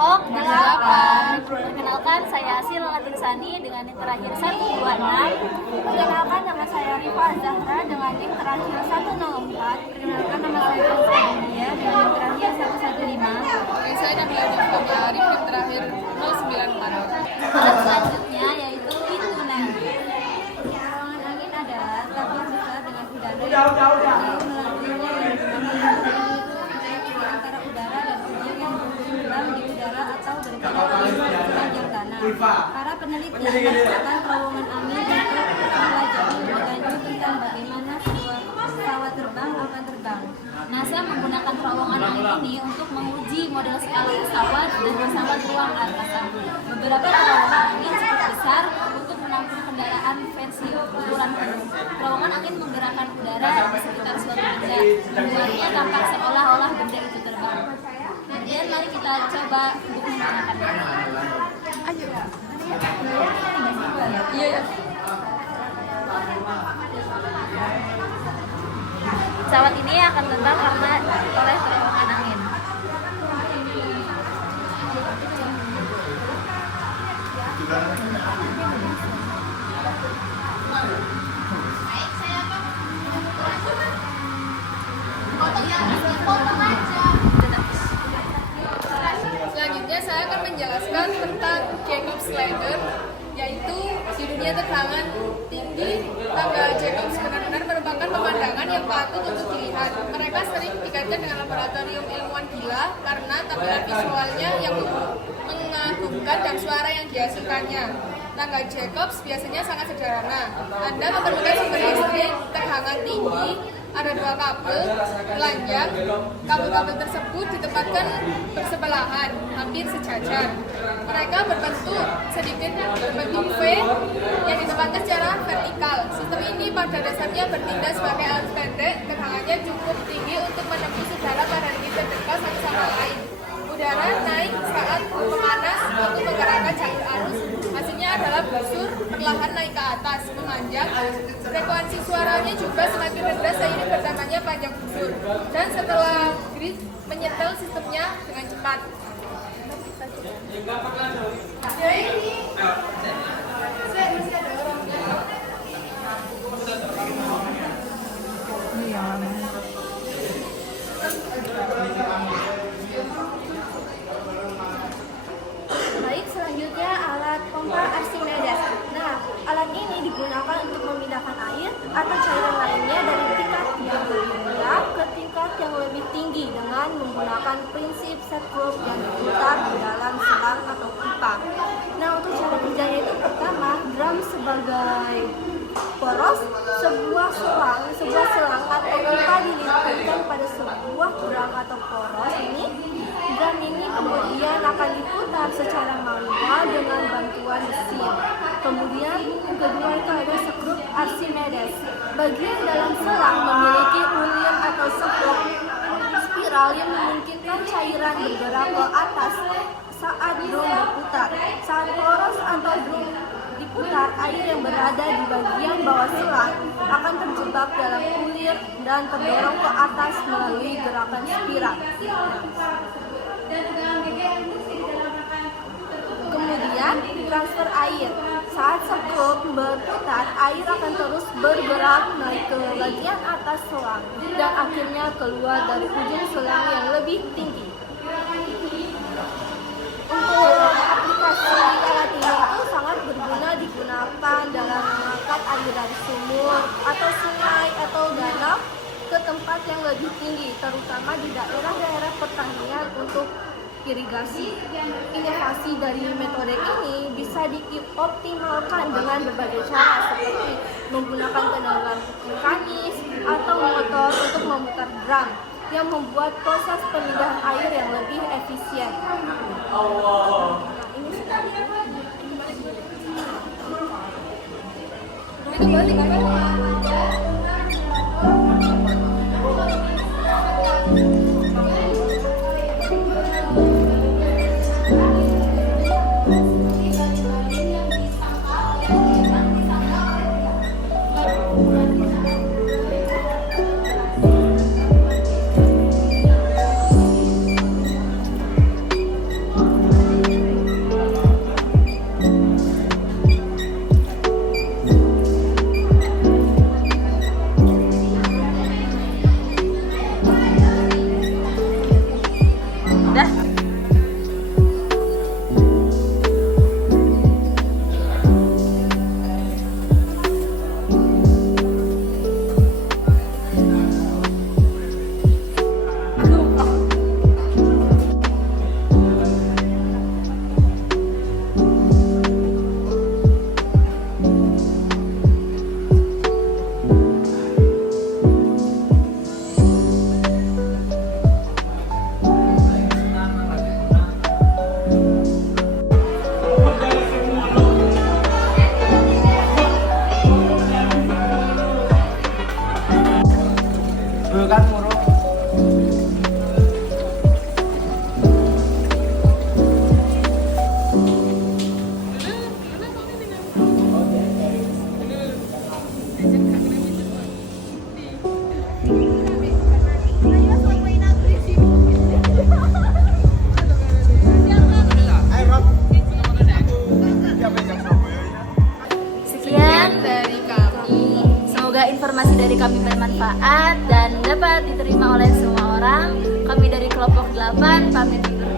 kelompok 8. Perkenalkan, saya Asil Latinsani dengan yang terakhir 126. Perkenalkan, nama saya Rifa Zahra dengan yang terakhir 104. Perkenalkan, nama saya Fauziah Dunia dengan yang terakhir 115. Saya Nabila Muhammad Arif yang terakhir 094. Alat selanjutnya yaitu itunan. Terowongan angin adalah tabung besar dengan udara yang melaluinya yang digunakan di antara udara dan objek yang bergerak di udara atau bergerak di sepanjang tanah. Para peneliti menggunakan terowongan angin untuk mempelajari lebih lanjut tentang bagaimana sebuah pesawat terbang akan terbang. NASA menggunakan terowongan angin ini untuk menguji model skala pesawat dan pesawat ruang angkasa. Beberapa terowongan angin cukup besar untuk menampung kendaraan versi ukuran penuh. Terowongan angin menggerakkan udara di sekitar suatu benda, membuatnya tampak seolah-olah benda itu terbang. Kemudian mari kita coba untuk menggunakannya. Iya. Pesawat ini akan terbang karena oleh terowongan angin. Selanjutnya saya akan menjelaskan tentang Jacob's Ladder, yaitu di dunia terbang tinggi, tangga Jacobs benar-benar merupakan pemandangan yang patut untuk dilihat. Mereka sering dikaitkan dengan laboratorium ilmuwan gila karena tampilan visualnya yang mengagumkan dan suara yang dihasilkannya. Tangga Jacobs biasanya sangat sederhana. Anda memerlukan sumber listrik, terhangat tinggi, ada 2 kabel telanjang. Kabel-kabel tersebut ditempatkan bersebelahan, hampir sejajar. Mereka berbentuk V yang ditempatkan secara vertikal. Sistem ini pada dasarnya bertindak sebagai arus pendek, terhangatnya cukup tinggi untuk menembus udara pada limit terdekat satu sama lain. Udara naik saat memanas untuk menggerakkan jalur arus. Hasilnya adalah busur perlahan naik ke atas, memanjang. Frekuensi suaranya juga semakin rendah seiring bertambahnya panjang busur. Dan setelah grid menyetel sistemnya dengan cepat. Baik, selanjutnya alat pompa Archimedes. Nah, alat ini digunakan untuk memindahkan air atau cairan lainnya dari tingkat yang lebih rendah ke tingkat yang lebih tinggi dengan menggunakan prinsip set probe yang diputar di dalam selang atau pipa. Nah, untuk cara kerjanya itu pertama, drum sebagai poros, sebuah selang atau pipa dilipatkan pada sebuah drum atau poros ini. Drum ini kemudian akan diputar secara manual dengan bantuan mesin. Kemudian yang kedua itu ada skrup Archimedes. Bagian dalam selang memiliki ulir atau seklop spiral yang memungkinkan cairan bergerak ke atas saat drum berputar. Saat poros atau drum diputar, air yang berada di bagian bawah selang akan terjebak dalam ulir dan terdorong ke atas melalui gerakan spiral. Kemudian transfer air. Saat skrup berputar, air akan terus bergerak naik ke bagian atas selang dan akhirnya keluar dari ujung selang yang lebih tinggi. Untuk aplikasi alat ini itu sangat berguna digunakan dalam mengangkat aliran sumur atau sungai atau danau ke tempat yang lebih tinggi, terutama di daerah-daerah pertanian untuk irigasi. Inovasi dari metode ini bisa dioptimalkan dengan berbagai cara seperti menggunakan tenaga mekanis atau motor untuk memutar drum yang membuat proses pemindahan air yang lebih efisien. kami bermanfaat dan dapat diterima oleh semua orang. Kami dari kelompok 8 pamit undur